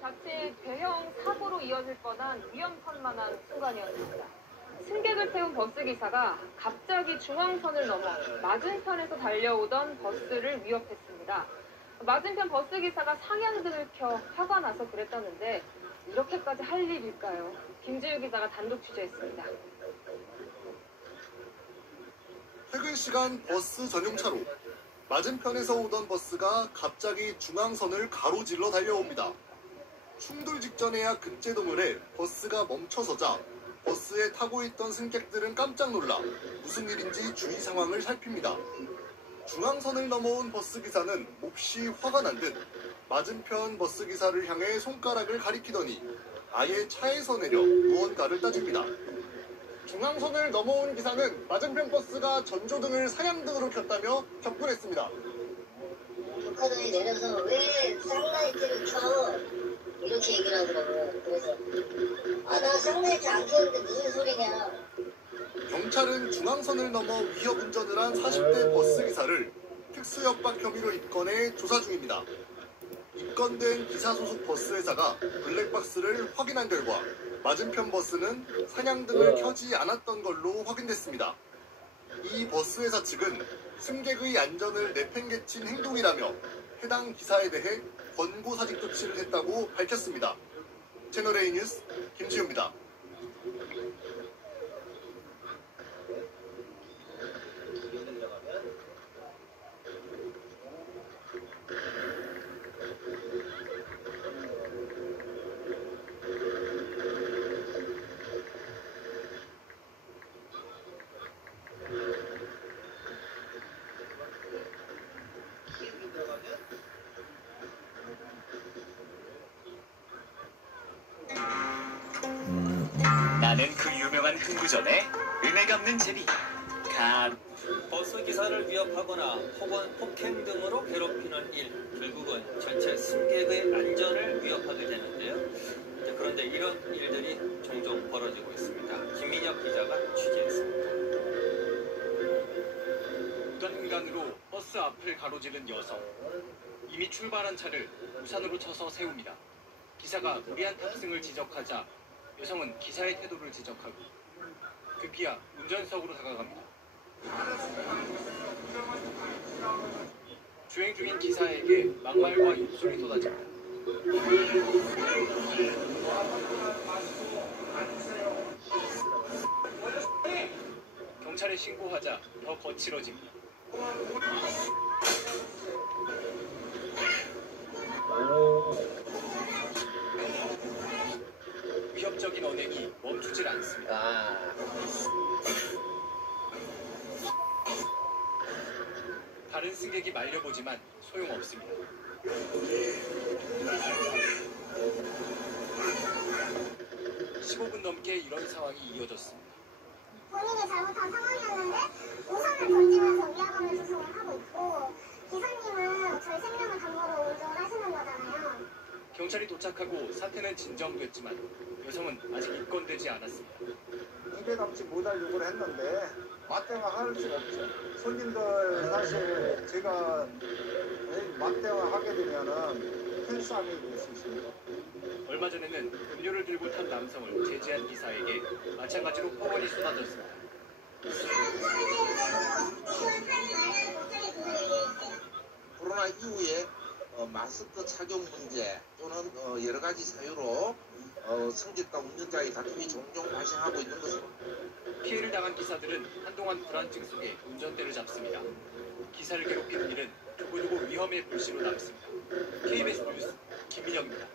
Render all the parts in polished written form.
자칫 대형 사고로 이어질 뻔한 위험천만한 순간이었습니다. 승객을 태운 버스기사가 갑자기 중앙선을 넘어 맞은편에서 달려오던 버스를 위협했습니다. 맞은편 버스기사가 상향등을 켜 화가 나서 그랬다는데 이렇게까지 할 일일까요? 김지유 기자가 단독 취재했습니다. 퇴근 시간 버스 전용차로 맞은편에서 오던 버스가 갑자기 중앙선을 가로질러 달려옵니다. 충돌 직전에야 급제동을 해 버스가 멈춰서자 버스에 타고 있던 승객들은 깜짝 놀라 무슨 일인지 주위 상황을 살핍니다. 중앙선을 넘어온 버스기사는 몹시 화가 난 듯 맞은편 버스기사를 향해 손가락을 가리키더니 아예 차에서 내려 무언가를 따집니다. 중앙선을 넘어온 기사는 맞은편 버스가 전조등을 상향등으로 켰다며 격분했습니다. 북한이 내려서 왜 쌍라이트를 켜? 이렇게 얘기를 하더라고요. 그래서 나 쌍라이트 안 켰는데 무슨 소리냐. 경찰은 중앙선을 넘어 위협 운전을 한 40대 버스기사를 특수협박 혐의로 입건해 조사 중입니다. 입건된 기사 소속 버스회사가 블랙박스를 확인한 결과 맞은편 버스는 상향등을 켜지 않았던 걸로 확인됐습니다. 이 버스회사 측은 승객의 안전을 내팽개친 행동이라며 해당 기사에 대해 권고사직 조치를 했다고 밝혔습니다. 채널A 뉴스 김지우입니다. 나는 그 유명한 흥부전에 은혜 갚는 제비 버스 기사를 위협하거나 혹은 폭행 등으로 괴롭히는 일, 결국은 전체 승객의 안전을 위협하게 되는데요. 그런데 이런 일들이 종종 벌어지고 있습니다. 김민혁 기자가 취재했습니다. 무단횡단으로 버스 앞을 가로지른 여성. 이미 출발한 차를 우산으로 쳐서 세웁니다. 기사가 무리한 탑승을 지적하자 여성은 기사의 태도를 지적하고 급기야 운전석으로 다가갑니다. 주행 중인 기사에게 막말과 욕설이 쏟아집니다. 경찰에 신고하자 더 거칠어집니다. 위협적인 언행이 멈추질 않습니다. 다른 승객이 말려보지만 소용없습니다. 15분 넘게 이런 상황이 이어졌습니다. 본인이 잘못한 상황이었는데 우산을 던지면서 위압하는 조성을 하고 있고 기사님은 저희 생명을 담보로 운전하시는 거잖아요. 경찰이 도착하고 사태는 진정됐지만 여성은 아직 입건되지 않았습니다. 입에 담지 못할 요구를 했는데 맞대응할 수가 없죠. 손님들 사실 제가 맞대응하게 되면은 큰 싸움이 될 수 있습니다. 얼마 전에는 음료를 들고 탄 남성을 제지한 기사에게 마찬가지로 폭언이 쏟아졌습니다. 코로나 이후에 마스크 착용 문제 또는 여러 가지 사유로 승객과 운전자의 다툼이 종종 발생하고 있는 것으로 피해를 당한 기사들은 한동안 불안증 속에 운전대를 잡습니다. 기사를 괴롭히는 일은 두고두고 위험의 불씨로 남습니다. KBS 뉴스 김민혁입니다.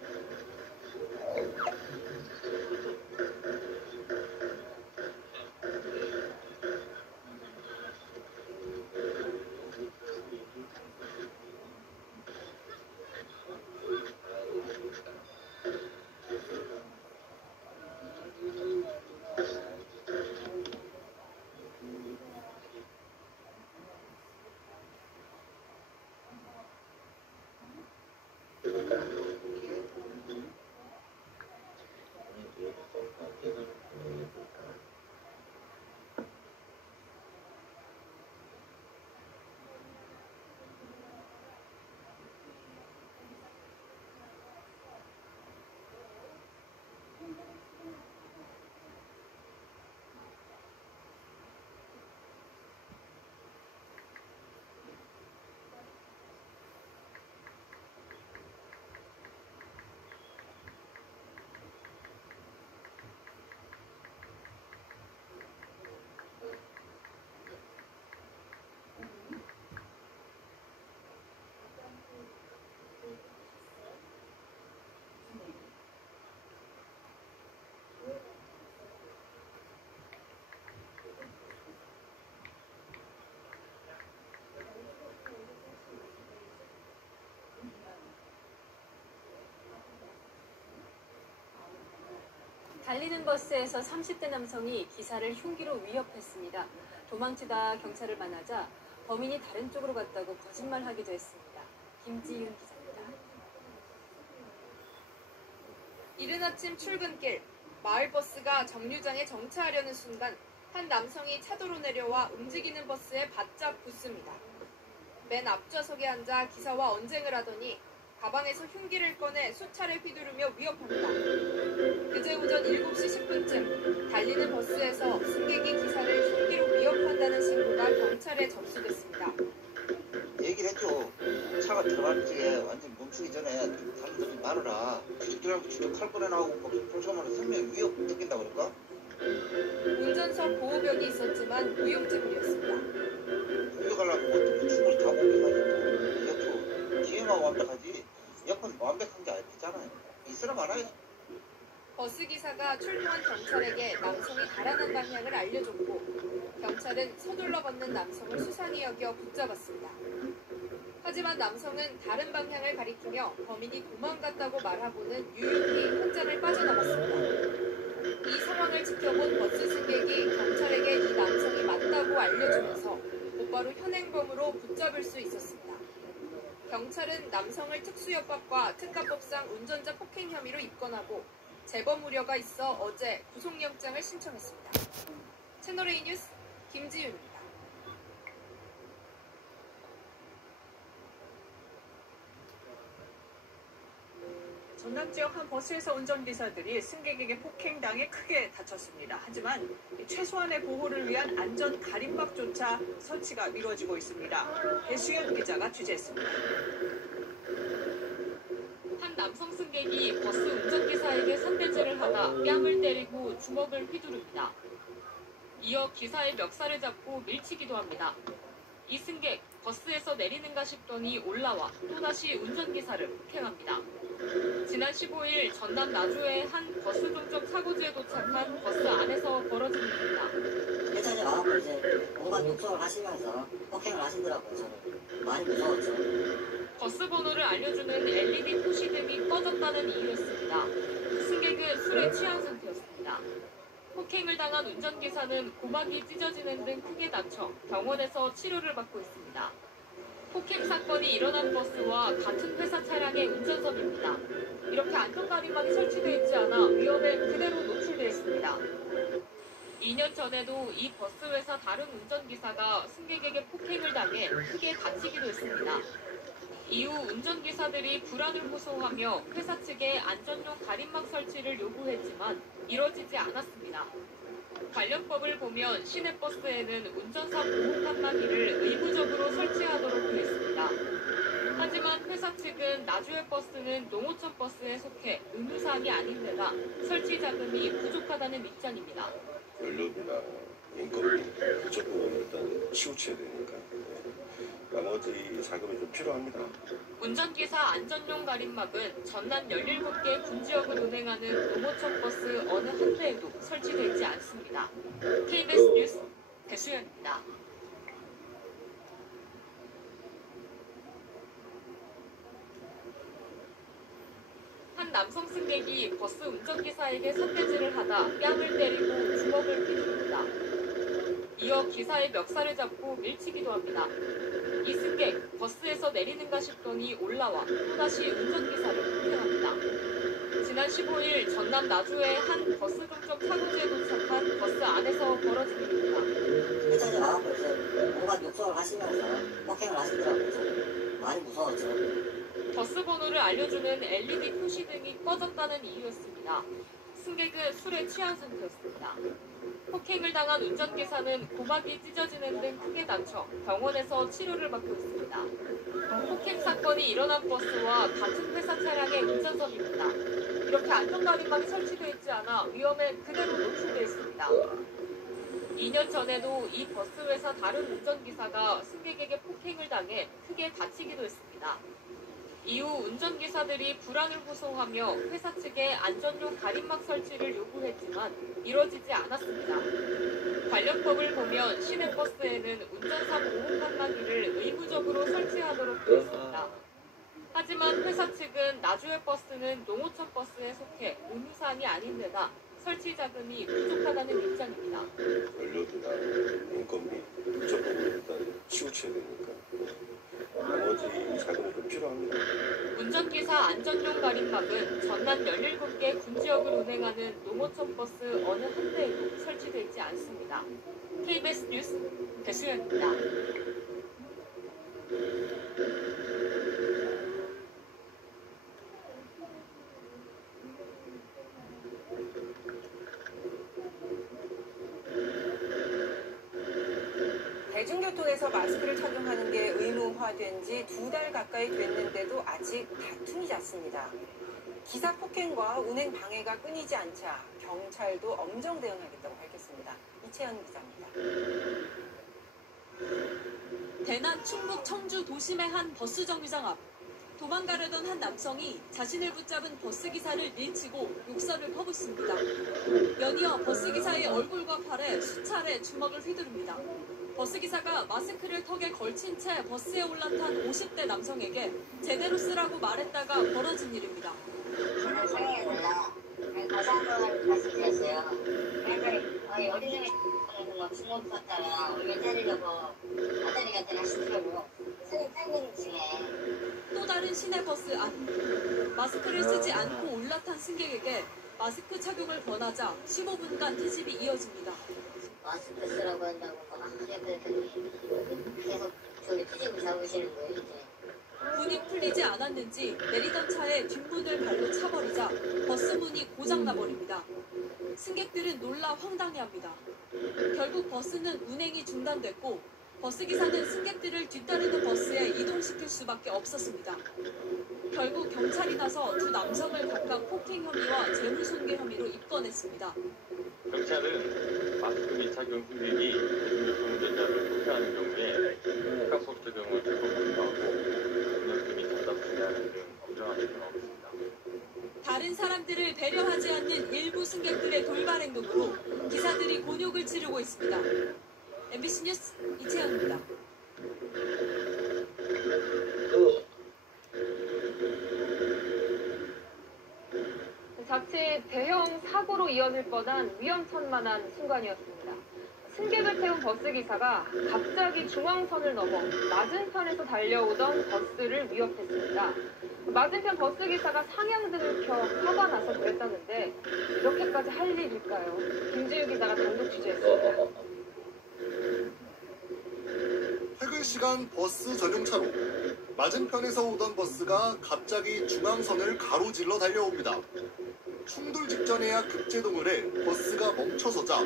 달리는 버스에서 30대 남성이 기사를 흉기로 위협했습니다. 도망치다 경찰을 만나자 범인이 다른 쪽으로 갔다고 거짓말하기도 했습니다. 김지윤 기자입니다. 이른 아침 출근길, 마을버스가 정류장에 정차하려는 순간 한 남성이 차도로 내려와 움직이는 버스에 바짝 붙습니다. 맨 앞좌석에 앉아 기사와 언쟁을 하더니 가방에서 흉기를 꺼내 수차례 휘두르며 위협합니다. 그제 오전 7시 10분쯤 달리는 버스에서 승객이 기사를 흉기로 위협한다는 신고가 경찰에 접수됐습니다. 얘기를 했죠. 차가 들어갈 적에 완전 멈추기 전에 달리지 말아라. 그래갖고 진짜 칼 꺼내 나오고 막 조심하면 생명 위협 느낀다 그럴까? 운전석 보호벽이 있었지만 무용지물이었습니다. 위협하려고 뭐 죽을 다 공격하고 이것도 뒤에만 완벽하지 옆은 완벽한 게 아니잖아요. 있으나 말아야지. 버스기사가 출동한 경찰에게 남성이 달아난 방향을 알려줬고 경찰은 서둘러 걷는 남성을 수상히 여겨 붙잡았습니다. 하지만 남성은 다른 방향을 가리키며 범인이 도망갔다고 말하고는 유유히 현장을 빠져나갔습니다. 이 상황을 지켜본 버스 승객이 경찰에게 이 남성이 맞다고 알려주면서 곧바로 현행범으로 붙잡을 수 있었습니다. 경찰은 남성을 특수협박과 특가법상 운전자 폭행 혐의로 입건하고 재범 우려가 있어 어제 구속영장을 신청했습니다. 채널A 뉴스 김지윤입니다. 전남 지역 한 버스에서 운전기사들이 승객에게 폭행당해 크게 다쳤습니다. 하지만 최소한의 보호를 위한 안전 가림막조차 설치가 이루어지고 있습니다. 배수연 기자가 취재했습니다. 한 남성 승객이 버스 운전기사에게 선대질을 하다 뺨을 때리고 주먹을 휘두릅니다. 이어 기사의 멱살을 잡고 밀치기도 합니다. 이 승객 버스에서 내리는가 싶더니 올라와 또다시 운전기사를 폭행합니다. 지난 15일 전남 나주의 한 버스 종적 사고지에 도착한 버스 안에서 벌어진 일입니다. 경찰이 와서 이제 온갖 욕설을 하시면서 폭행을 하시더라고요. 저는 많이 무서웠죠. 버스 번호를 알려주는 LED 표시등이 꺼졌다는 이유였습니다. 승객은 술에 취한 상태였습니다. 폭행을 당한 운전기사는 고막이 찢어지는 등 크게 다쳐 병원에서 치료를 받고 있습니다. 폭행 사건이 일어난 버스와 같은 회사 차량의 운전석입니다. 이렇게 안전가림막이 설치되어 있지 않아 위험에 그대로 노출되어 있습니다. 2년 전에도 이 버스 회사 다른 운전기사가 승객에게 폭행을 당해 크게 다치기도 했습니다. 이후 운전기사들이 불안을 호소하며 회사 측에 안전용 가림막 설치를 요구했지만 이뤄지지 않았습니다. 관련법을 보면 시내버스에는 운전사 보호 칸막이를 의무적으로 설치하도록 되어 있습니다. 하지만 회사 측은 나주의 버스는 농어촌 버스에 속해 의무사항이 아닌데다 설치 자금이 부족하다는 입장입니다. 연료비나 인건비 그쪽 부분을 일단 치우쳐야 되니까 나머지 자금이 좀 필요합니다. 운전기사 안전용 가림막은 전남 17개 군지역을 운행하는 농어촌 버스 어느 한 대에도 설치되어 있지 않습니다. KBS 뉴스 배수연입니다. 한 남성 승객이 버스 운전기사에게 선대질을 하다 뺨을 때리고 주먹을 휘두릅니다. 이어 기사의 멱살을 잡고 밀치기도 합니다. 이 승객 버스에서 내리는가 싶더니 올라와 또다시 운전기사를 폭행합니다. 지난 15일 전남 나주의 한 버스 종적 사고지에 도착한 버스 안에서 벌어진 일입니다. 경찰이 와서 이제 온갖 욕설을 하시면서 폭행을 하시더라고요. 저는 많이 무서웠죠. 버스 번호를 알려주는 LED 표시등이 꺼졌다는 이유였습니다. 승객은 술에 취한 상태였습니다. 폭행을 당한 운전기사는 고막이 찢어지는 등 크게 다쳐 병원에서 치료를 받고 있습니다. 폭행 사건이 일어난 버스와 같은 회사 차량의 운전석입니다. 이렇게 안전가림막이 설치되어 있지 않아 위험에 그대로 노출되어 있습니다. 2년 전에도 이 버스 회사 다른 운전기사가 승객에게 폭행을 당해 크게 다치기도 했습니다. 이후 운전기사들이 불안을 호소하며 회사 측에 안전용 가림막 설치를 요구했지만 이뤄지지 않았습니다. 관련법을 보면 시내버스에는 운전사 보호 칸막이를 의무적으로 설치하도록 되어 있습니다. 하지만 회사 측은 나주의 버스는 농어촌 버스에 속해 운유산이 아닌 데다 설치 자금이 부족하다는 입장입니다. 연료비나 인건비 이쪽 부분 일단 치우쳐야 되니까 나머지 자금이 좀 필요합니다. 운전기사 안전용 가림막은 전남 17개 군지역을 운행하는 농어촌 버스 어느 한 대에도 설치되어 있지 않습니다. KBS 뉴스 배수연입니다. 대중교통에서 마스크를 착용하는 게 의무화된 지 2달 가까이 됐는데도 아직 다툼이 잦습니다. 기사 폭행과 운행 방해가 끊이지 않자 경찰도 엄정 대응하겠다고 밝혔습니다. 이채연 기자입니다. 대난 충북 청주 도심의 한 버스 정류장 앞. 도망가려던 한 남성이 자신을 붙잡은 버스기사를 밀치고 욕설을 퍼붓습니다. 연이어 버스기사의 얼굴과 팔에 수차례 주먹을 휘두릅니다. 버스기사가 마스크를 턱에 걸친 채 버스에 올라탄 50대 남성에게 제대로 쓰라고 말했다가 벌어진 일입니다. 저는 상해가 몰라. 다시 한번 말씀드렸어요. 그러니까 어린애가 막 주먹 쐈다가 얼굴 때리려고 아다리 갔다 하시더라고. 손이 짧은 중에. 또 다른 시내버스 안. 마스크를 쓰지 않고 올라탄 승객에게 마스크 착용을 권하자 15분간 트집이 이어집니다. 마스크 쓰라고 한다고 막 그랬더니 계속 저기 트집을 잡으시는 거예요. 이제. 문이 풀리지 않았는지 내리던 차에 뒷문을 발로 차버리자 버스 문이 고장나버립니다. 승객들은 놀라 황당해합니다. 결국 버스는 운행이 중단됐고 버스기사는 승객들을 뒤따르는 버스에 이동시킬 수밖에 없었습니다. 결국 경찰이 나서 두 남성을 각각 폭행 혐의와 재물손괴 혐의로 입건했습니다. 경찰은 마스크 미착용 승객이 대중교통 운전자를 폭행하는 경우에 각각소득 등을 적극 검토하고 운전금이 전담 분야하는 등 엄정하게 정하고 있습니다. 다른 사람들을 배려하지 않는 일부 승객들의 돌발 행동으로 기사들이 곤욕을 치르고 있습니다. MBC 뉴스 이채연입니다. 자칫 대형 사고로 이어질 뻔한 위험천만한 순간이었습니다. 승객을 태운 버스기사가 갑자기 중앙선을 넘어 맞은편에서 달려오던 버스를 위협했습니다. 맞은편 버스기사가 상향등을 켜 화가 나서 그랬다는데 이렇게까지 할 일일까요? 김지유 기자가 단독 취재했습니다. 퇴근 시간 버스 전용차로 맞은편에서 오던 버스가 갑자기 중앙선을 가로질러 달려옵니다. 충돌 직전에야 급제동을 해 버스가 멈춰서자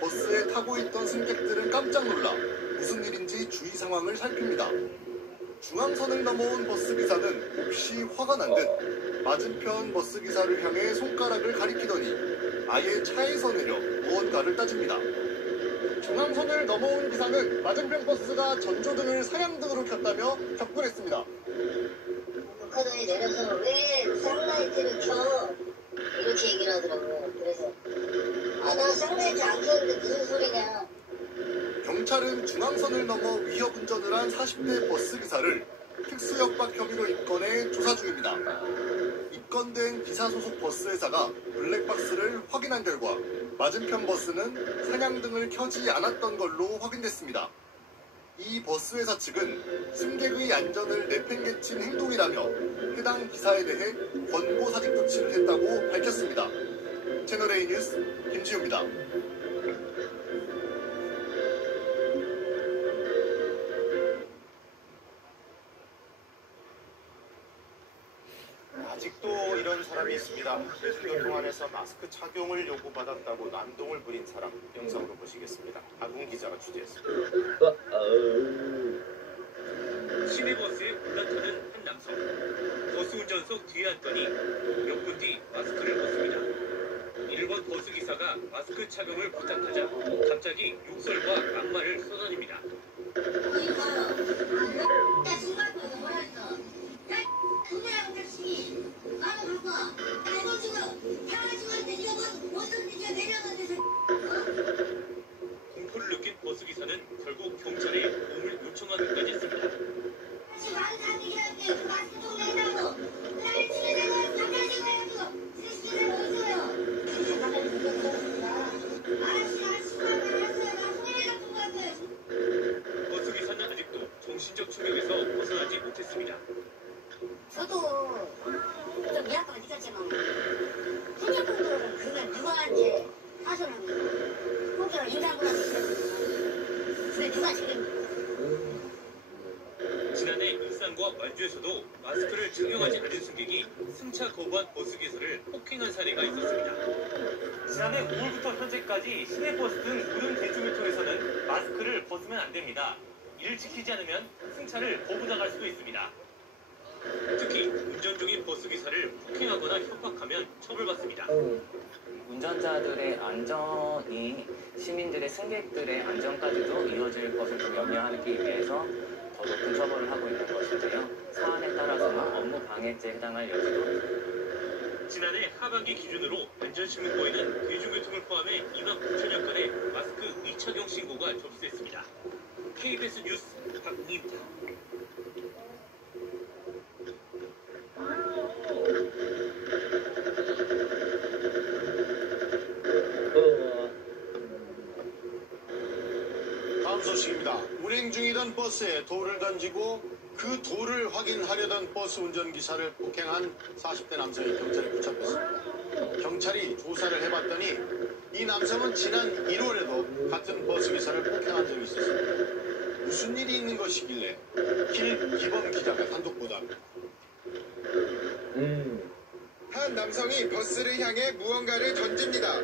버스에 타고 있던 승객들은 깜짝 놀라 무슨 일인지 주위 상황을 살핍니다. 중앙선을 넘어온 버스기사는 몹시 화가 난 듯 맞은편 버스기사를 향해 손가락을 가리키더니 아예 차에서 내려 무언가를 따집니다. 중앙선을 넘어온 기사는 맞은편 버스가 전조등을 상향등으로 켰다며 격분했습니다. 북한이 내려서 왜 쌍라이트를 켜? 이렇게 얘기를 하더라고. 그래서 나 쌍라이트 안 켰는데 무슨 소리냐. 경찰은 중앙선을 넘어 위협 운전을 한 40대 버스기사를 특수협박 혐의로 입건해 조사 중입니다. 입건된 기사 소속 버스회사가 블랙박스를 확인한 결과 맞은편 버스는 상향등을 켜지 않았던 걸로 확인됐습니다. 이 버스회사 측은 승객의 안전을 내팽개친 행동이라며 해당 기사에 대해 권고 사직 조치를 했다고 밝혔습니다. 채널A 뉴스 김지우입니다. 아직도 이런 사람이 있습니다. 대중교통 안에서 마스크 착용을 요구받았다고 난동을 부린 사람 영상으로 보시겠습니다. 아군 기자가 취재했습니다. 시내버스에 올라타는 한 남성. 버스 운전석 뒤에 앉더니 몇 분 뒤 마스크를 벗습니다. 1번 버스기사가 마스크 착용을 부탁하자 갑자기 욕설과 악말을 쏟아냅니다. 공포를 느낀 버스기사는 결국 경찰에 도움을 요청하기까지 했습니다. 지금 많은 사람들이 이렇게 그 마스크 좀 내라고 누가 책임져? 지난해 일산과 완주에서도 마스크를 착용하지 않은 승객이 승차 거부한 버스기사를 폭행한 사례가 있었습니다. 지난해 5월부터 현재까지 시내버스 등 모든 대중교통에서는 마스크를 벗으면 안 됩니다. 이를 지키지 않으면 승차를 거부당할 수도 있습니다. 특히 운전 중인 버스기사를 폭행하거나 협박하면 처벌받습니다. 운전자들의 안전이 시민들의 승객들의 안전까지도 이어질 것을 좀 염려하기 위해서 더 높은 처벌을 하고 있는 것인데요. 사안에 따라서는 업무 방해죄에 해당할 여지도 지난해 하반기 기준으로 안전시민고에는 대중교통을 포함해 2만 9천여 건의 마스크 미착용 신고가 접수됐습니다. KBS 뉴스 박미입니다. 다음 소식입니다. 운행 중이던 버스에 돌을 던지고 그 돌을 확인하려던 버스 운전기사를 폭행한 40대 남성이 경찰에 붙잡혔습니다. 경찰이 조사를 해봤더니 이 남성은 지난 1월에도 같은 버스기사를 폭행한 적이 있었습니다. 무슨 일이 있는 것이길래 길기범 기자가 단독 보도합니다. 한 남성이 버스를 향해 무언가를 던집니다.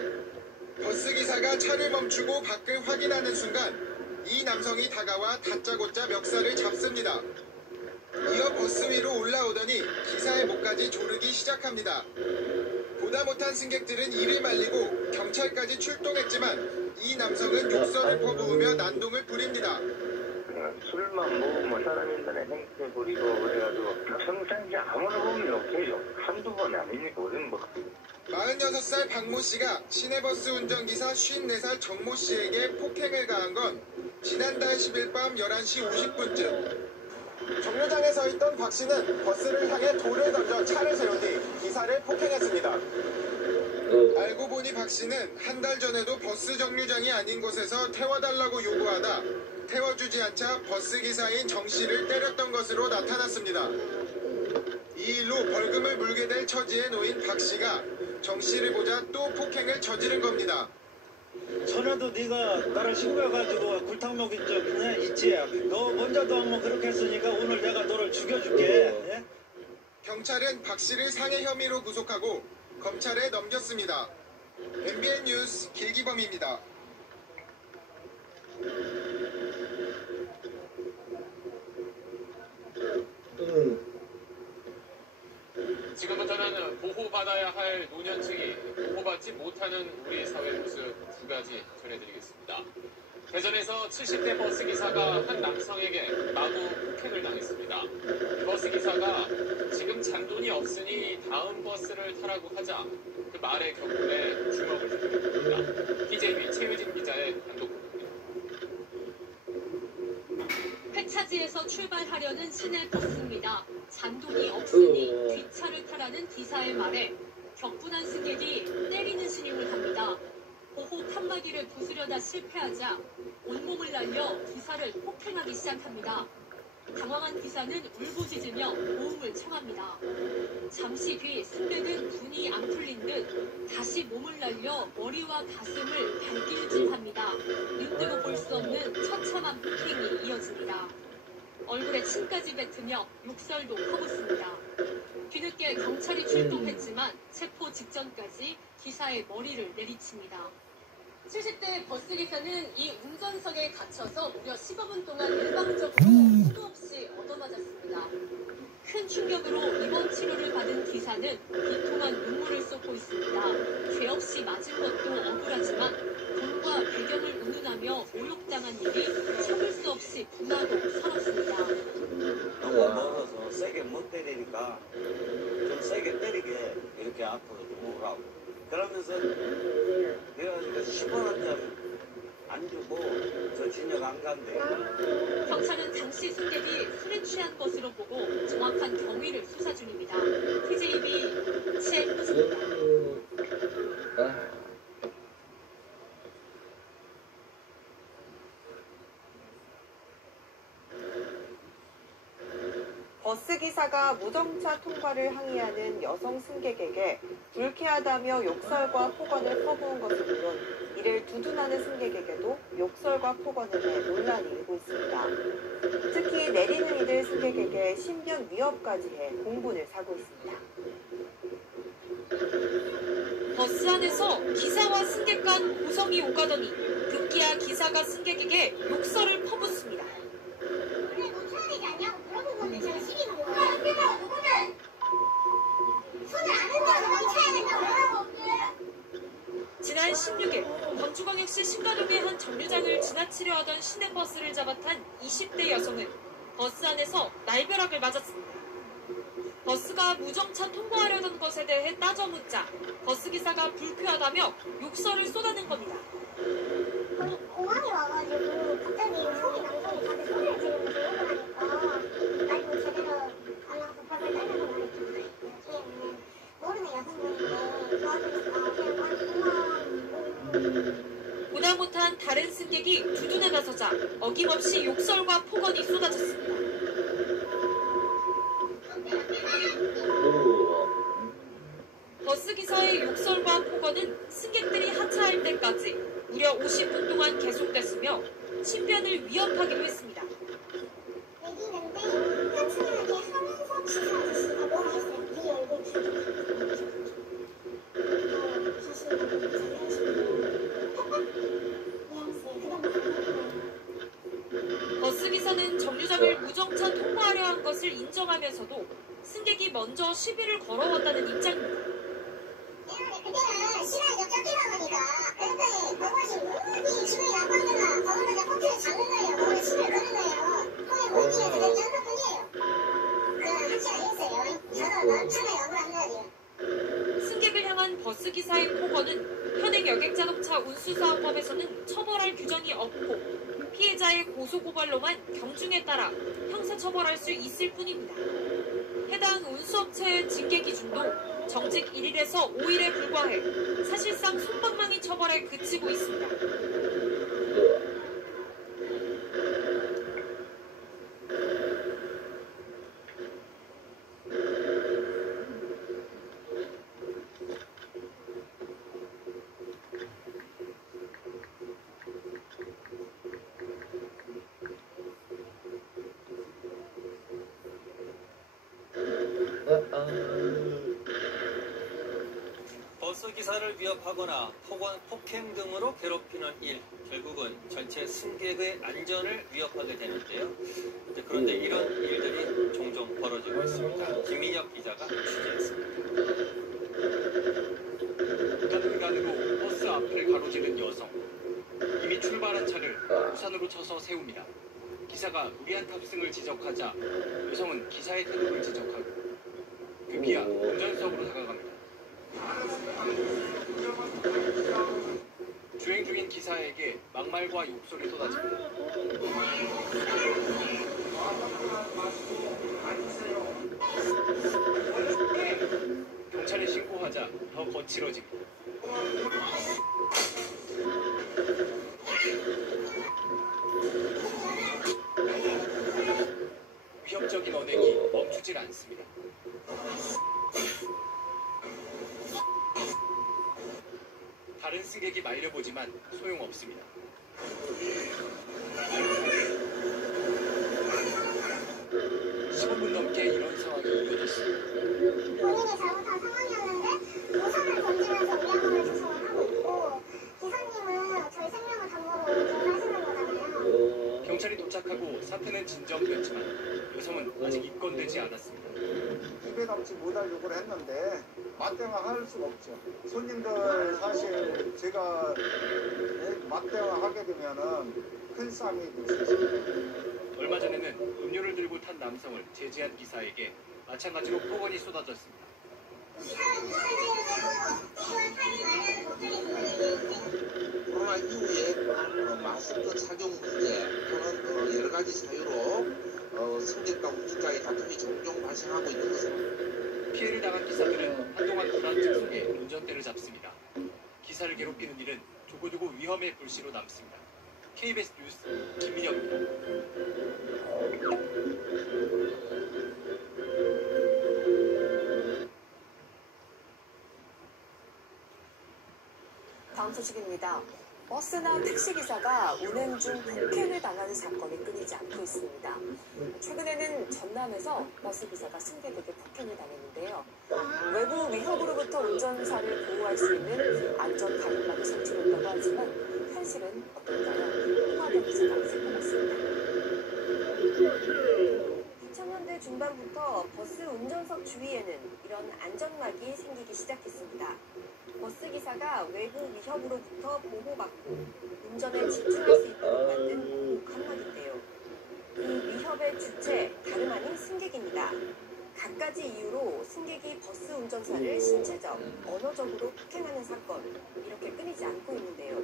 버스기사가 차를 멈추고 밖을 확인하는 순간 이 남성이 다가와 다짜고짜 멱살을 잡습니다. 이어 버스 위로 올라오더니 기사의 목까지 조르기 시작합니다. 보다 못한 승객들은 이를 말리고 경찰까지 출동했지만 이 남성은 욕설을 퍼부으며 난동을 부립니다. 술만 먹으면 사람인들의 행태 부리고 그래가지고 평상시 아무나 보면 욕해요. 한두 번 아닙니까? 우리는 뭐. 46살 박모 씨가 시내버스 운전기사 54살 정모 씨에게 폭행을 가한 건 지난달 10일 밤 11시 50분쯤. 정류장에 서 있던 박 씨는 버스를 향해 돌을 던져 차를 세운 뒤 기사를 폭행했습니다. 알고 보니 박 씨는 한 달 전에도 버스 정류장이 아닌 곳에서 태워달라고 요구하다 태워주지 않자 버스기사인 정 씨를 때렸던 것으로 나타났습니다. 이 일로 벌금을 물게 될 처지에 놓인 박 씨가 정 씨를 보자 또 폭행을 저지른 겁니다. 전에도 네가 나를 신고해가지고 굴탕 먹인 적 있냐? 있지? 너 먼저도 한번 그렇게 했으니까 오늘 내가 너를 죽여줄게. 예? 경찰은 박 씨를 상해 혐의로 구속하고 검찰에 넘겼습니다. MBN 뉴스 길기범입니다. 지금부터는 보호받아야 할 노년층이 보호받지 못하는 우리 사회 모습 두 가지 전해드리겠습니다. 대전에서 70대 버스기사가 한 남성에게 마구 폭행을 당했습니다. 버스기사가 지금 잔돈이 없으니 다음 버스를 타라고 하자 그 말의 격분에 주먹을 휘두릅니다. TJB 최유진 기자의 단독 보도입니다. 회차지에서 출발하려는 시내버스입니다. 잔돈이 없으니 뒷차를 타라는 기사의 말에 격분한 승객이 때리는 신용을 합니다. 보호 칸막이를 부수려다 실패하자 온몸을 날려 기사를 폭행하기 시작합니다. 당황한 기사는 울부짖으며 도움을 청합니다. 잠시 뒤 승객은 분이 안 풀린 듯 다시 몸을 날려 머리와 가슴을 발길질합니다. 눈뜨고 볼 수 없는 처참한 폭행이 이어집니다. 얼굴에 침까지 뱉으며 욕설도 퍼붓습니다. 뒤늦게 경찰이 출동했지만 체포 직전까지 기사의 머리를 내리칩니다. 70대 버스기사는 이 운전석에 갇혀서 무려 15분 동안 일방적으로 수도 없이 얻어맞았습니다. 큰 충격으로 입원 치료를 받은 기사는 비통한 눈물을 쏟고 있습니다. 죄 없이 맞은 것도 억울하지만 돈과 배경을 운운하며 모욕당한 일이 참을 수 없이 분하고 서럽습니다. 너무 멀어서 세게 못 때리니까 좀 세게 때리게 이렇게 앞으로 좀 오라고. 그러면서 내가 10원짜리 안 주고 저 진역 안 간대. 경찰은 당시 승객이 술에 취한 것으로 보고 정확한 경위를 수사 중입니다. TJB 최효진입니다. 버스기사가 무정차 통과를 항의하는 여성 승객에게 불쾌하다며 욕설과 폭언을 퍼부은 것은 물론 이를 두둔하는 승객에게도 욕설과 폭언을 해 논란이 일고 있습니다. 특히 내리는 이들 승객에게 신변 위협까지 해 공분을 사고 있습니다. 버스 안에서 기사와 승객 간 고성이 오가더니 급기야 기사가 승객에게 욕설을 퍼붓습니다. 원래 멈춰야 되지 않냐고 물어본 건데 제가 시비는 거예요. 누구는 손을 안 흔들어서 멈춰야 된다고요? 지난 16일 광주광역시 신가동의 한 정류장을 지나치려 하던 시내버스를 잡아탄 20대 여성은 버스 안에서 날벼락을 맞았습니다. 버스가 무정차 통과하려던 것에 대해 따져 묻자 버스기사가 불쾌하다며 욕설을 쏟아낸 겁니다. 공항에 와가지고 갑자기 속이 남성이 다들 소리를 지르면서 욕을 하니까 말도 제대로 안 나와서 벌벌 떨면서 말했죠. 뒤에 있는 모르는 여성분인데 도와주니까 그냥 보다 못한 다른 승객이 두둔에 나서자 어김없이 욕설과 폭언이 쏟아졌습니다. 버스기사의 욕설과 폭언은 승객들이 하차할 때까지 무려 50분 동안 계속됐으며 신변을 위협하기도 했습니다. 얘기는데 하차하게 하면서 기사 아저씨가 뭐라 했어요. 네 얼굴 버스기사는 정류장을 무정차 통과하려 한 것을 인정하면서도 승객이 먼저 시비를 걸어왔다는 입장입니다. 그때는 시간이 겹겹이다 보니까 그랬더니 그것이 무지 기분이 나빴는가 거기서 이제 코트를 잡는 거예요. 거기서 시비를 거는 거예요. 그게 문제에서 될 정도뿐이에요. 그건 하지 않았어요. 저도 멈춰야 억울한 거예요. 승객을 향한 버스기사의 폭언은 현행 여객자동차 운수사업법에서는 처벌할 규정이 없고 피해자의 고소고발로만 경중에 따라 형사처벌할 수 있을 뿐입니다. 해당 운수업체의 징계 기준도 정직 1일에서 5일에 불과해 사실상 솜방망이 처벌에 그치고 있습니다. 버스기사를 위협하거나 폭행 등으로 괴롭히는 일, 결국은 전체 승객의 안전을 위협하게 되는데요. 그런데 이런 일들이 종종 벌어지고 있습니다. 김민혁 기자가 취재했습니다. 무단횡단으로 버스 앞을 가로지른 여성. 이미 출발한 차를 우산으로 쳐서 세웁니다. 기사가 무리한 탑승을 지적하자 여성은 기사의 태도를 지적하고 급기야 운전석으로 다가갑니다. 주행 중인 기사에게 막말과 욕설이 쏟아집니다. 경찰에 신고하자 더 거칠어집니다. 위협적인 언행이 멈추질 않습니다. 다른 승객이 말려보지만 소용없습니다. 15분 넘게 이런 상황이 이어졌습니다. 본인이 잘못한 상황이었는데 우산을 던지면서 위안감을 조성을 하고 있고 기사님은 저희 생명을 담보로 운전하시는 거잖아요. 경찰이 도착하고 사태는 진정됐지만 여성은 아직 입건되지 않았습니다. 입에 담지 못할 욕을 했는데 맞대응할 수가 없죠. 손님들 사실 제가 맞대응하게 되면은 큰 싸움이 될 수 있습니다. 얼마 전에는 음료를 들고 탄 남성을 제지한 기사에게 마찬가지로 폭언이 쏟아졌습니다. 코로나 이후에 마스크 착용 문제 또는 여러 가지 사유로 승객과 운전자의 다툼이 종종 발생하고 있는 것은 피해를 당한 기사들은 한동안 불안증 속에 운전대를 잡습니다. 기사를 괴롭히는 일은 조고조고 위험의 불씨로 남습니다. KBS 뉴스 김민혁입니다. 다음 소식입니다. 버스나 택시기사가 운행 중 폭행을 당하는 사건이 끊이지 않고 있습니다. 최근에는 전남에서 버스기사가 승객에게 폭행을 당했는데요. 외부 위협으로부터 운전사를 보호할 수 있는 안전 가림막이 설치됐다고 하지만 현실은 어떨까요? 홍화경 기자가 살펴봤습니다. 2000년대 중반부터 버스 운전석 주위에는 이런 안전막이 생기기 시작했습니다. 버스기사가 외부 위협으로부터 보호받고 운전에 집중할 수 있도록 만든 보호 칸막인데요. 그 위협의 주체 다름 아닌 승객입니다. 갖가지 이유로 승객이 버스 운전사를 신체적, 언어적으로 폭행하는 사건 이렇게 끊이지 않고 있는데요.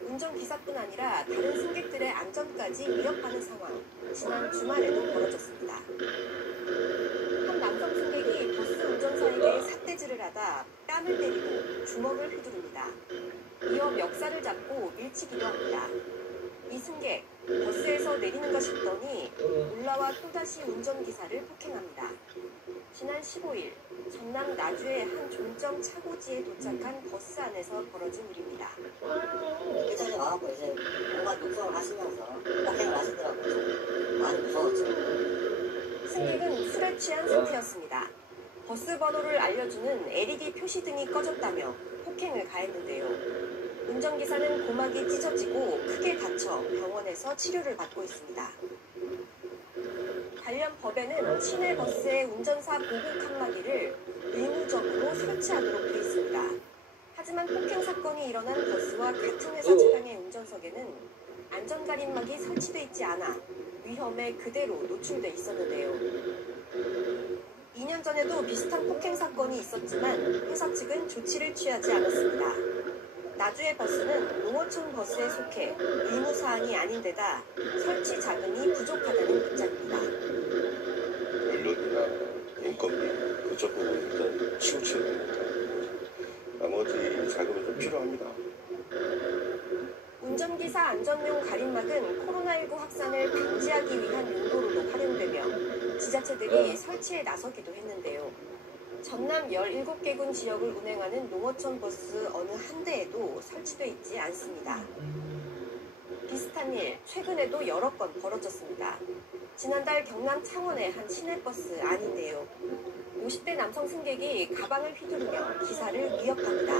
운전기사뿐 아니라 다른 승객들의 안전까지 위협하는 상황 지난 주말에도 벌어졌습니다. 한 남성 승객이 버스 운전사에게 삿대질을 하다 뺨을 때리고 주먹을 휘두릅니다. 이어 멱살을 잡고 밀치기도 합니다. 이 승객, 버스에서 내리는가 싶더니 올라와 또다시 운전기사를 폭행합니다. 지난 15일 전남 나주의 한 종점 차고지에 도착한 버스 안에서 벌어진 일입니다. 경찰이 와갖고 이제 뭔가 독성을 하시면서 폭행을 하시더라고요. 많이 무서웠죠. 승객은 술에 취한 상태였습니다. 버스 번호를 알려주는 LED 표시등이 꺼졌다며 폭행을 가했는데요. 운전기사는 고막이 찢어지고 크게 다쳐 병원에서 치료를 받고 있습니다. 관련 법에는 시내 버스의 운전사 보호 칸막이를 의무적으로 설치하도록 되어 있습니다. 하지만 폭행 사건이 일어난 버스와 같은 회사 차량의 운전석에는 안전가림막이 설치돼 있지 않아 위험에 그대로 노출돼 있었는데요. 2년 전에도 비슷한 폭행 사건이 있었지만 회사 측은 조치를 취하지 않았습니다. 나주의 버스는 농어촌 버스에 속해 의무사항이 아닌 데다 설치 자금이 부족하다는 입장입니다. 연료비나 인건비 그쪽 부분 일단 치우쳐야 됩니다. 나머지 자금이 좀 필요합니다. 운전기사 안전용 가림막은 코로나19 확산을 방지하기 위한 용도로도 활용되며 지자체들이 설치에 나서기도 했는데요. 전남 17개군 지역을 운행하는 농어촌 버스 어느 한 대에도 설치돼 있지 않습니다. 비슷한 일 최근에도 여러 건 벌어졌습니다. 지난달 경남 창원의 한 시내버스 안인데요. 50대 남성 승객이 가방을 휘두르며 기사를 위협합니다.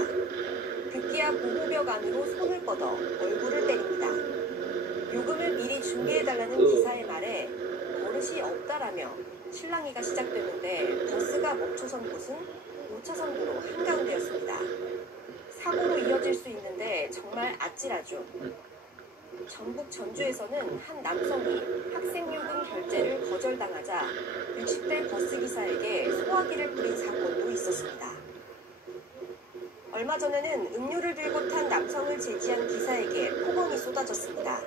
급기야 보호벽 안으로 손을 뻗어 얼굴을 때립니다. 요금을 미리 준비해달라는 기사의 말에 버릇이 없다라며 실랑이가 시작됐는데 버스가 멈춰선 곳은 5차선 도로 한가운데였습니다. 사고로 이어질 수 있는데 정말 아찔하죠. 전북 전주에서는 한 남성이 학생요금 결제를 거절당하자 60대 버스기사에게 소화기를 뿌린 사건도 있었습니다. 얼마 전에는 음료를 들고 탄 남성을 제지한 기사에게 폭언이 쏟아졌습니다.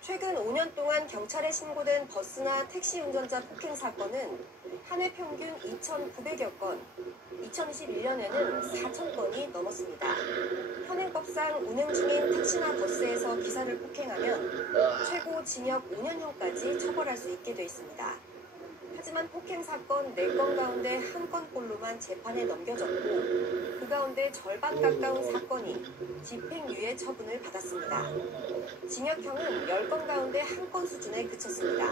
최근 5년 동안 경찰에 신고된 버스나 택시 운전자 폭행 사건은 한 해 평균 2,900여 건, 2021년에는 4,000건이 넘었습니다. 현행법상 운행 중인 택시나 버스에서 기사를 폭행하면 최고 징역 5년형까지 처벌할 수 있게 돼 있습니다. 하지만 폭행 사건 4건 가운데 1건꼴로만 재판에 넘겨졌고 그 가운데 절반 가까운 사건이 집행유예 처분을 받았습니다. 징역형은 10건 가운데 1건 수준에 그쳤습니다.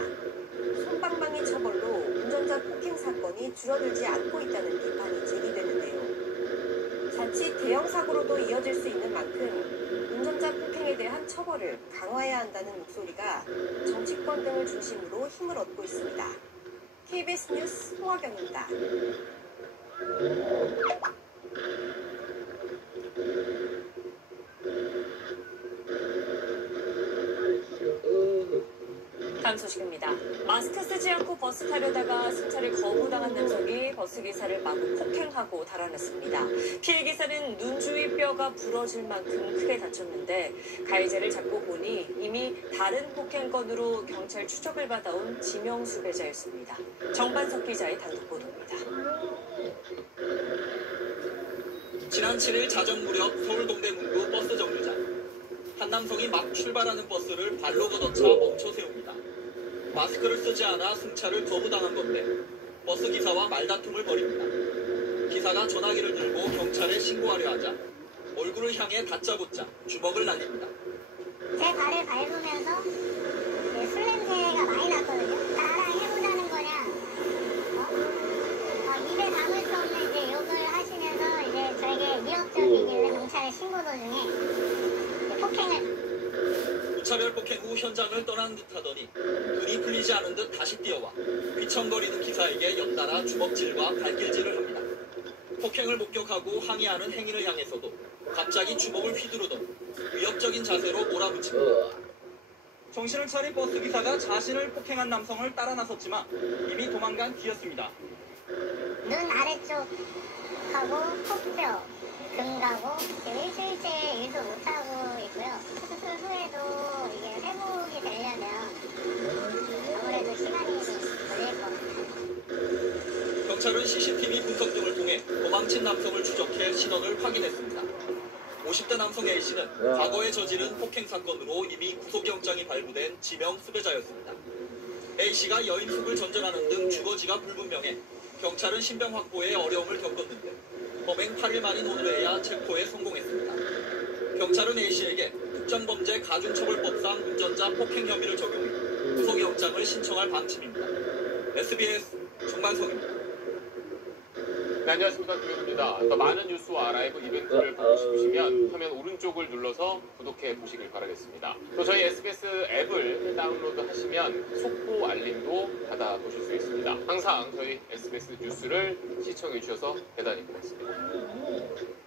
솜방망이 처벌로 운전자 폭행 사건이 줄어들지 않고 있다는 비판이 제기되는데요. 자칫 대형 사고로도 이어질 수 있는 만큼 운전자 폭행에 대한 처벌을 강화해야 한다는 목소리가 정치권 등을 중심으로 힘을 얻고 있습니다. KBS 뉴스 홍화경입니다. 다음 소식입니다. 마스크 쓰지 않고 버스 타려다가 승차를 거부당한 남성이 버스기사를 마구 폭행하고 달아났습니다. 피해 기사는 눈 주위 뼈가 부러질 만큼 크게 다쳤는데 가해자를 잡고 보니 이미 다른 폭행건으로 경찰 추적을 받아온 지명 수배자였습니다. 정반석 기자의 단독 보도입니다. 지난 7일 자정 무렵 서울 동대문구 버스 정류장. 한 남성이 막 출발하는 버스를 발로 걷어차 멈춰 세웁니다. 마스크를 쓰지 않아 승차를 거부당한 건데 버스 기사와 말다툼을 벌입니다. 기사가 전화기를 들고 경찰에 신고하려 하자 얼굴을 향해 다짜고짜 주먹을 날립니다. 제 발을 밟으면서 술 냄새가 많이 났거든요. 나랑 해보자는 거냐. 입에 담을 수 없는 이제 욕을 하시면서 이제 저에게 위협적이길래 경찰에 신고 도중에 폭행을. 무차별 폭행 후 현장을 떠나는 듯 하더니 눈이 풀리지 않은 듯 다시 뛰어와 휘청거리는 기사에게 연달아 주먹질과 발길질을 합니다. 폭행을 목격하고 항의하는 행인을 향해서도 갑자기 주먹을 휘두르더니 위협적인 자세로 몰아붙입니다. 정신을 차린 버스 기사가 자신을 폭행한 남성을 따라 나섰지만 이미 도망간 뒤였습니다. 눈 아래쪽하고 코뼈, 등가고 지금 일주일째 일도 못하고 있고요. 수술 후에도 이게 회복이 되려면 아무래도 시간이 걸릴 것 같아요. 경찰은 CCTV 분석 등을 통해 도망친 남성을 추적해 신원을 확인했습니다. 50대 남성 A씨는 과거에 저지른 폭행 사건으로 이미 구속영장이 발부된 지명 수배자였습니다. A씨가 여인 숙을 전전하는 등 주거지가 불분명해 경찰은 신병 확보에 어려움을 겪었는데 범행 8일 만인 오늘에야 체포에 성공했습니다. 경찰은 A씨에게 특정범죄 가중처벌법상 운전자 폭행 혐의를 적용해 구속영장을 신청할 방침입니다. SBS 정만성입니다. 네, 안녕하십니까. 김현우입니다. 더 많은 뉴스와 라이브 이벤트를 보고 싶으시면 화면 오른쪽을 눌러서 구독해 보시길 바라겠습니다. 또 저희 SBS 앱을 다운로드 하시면 속보 알림도 받아보실 수 있습니다. 항상 저희 SBS 뉴스를 시청해 주셔서 대단히 고맙습니다.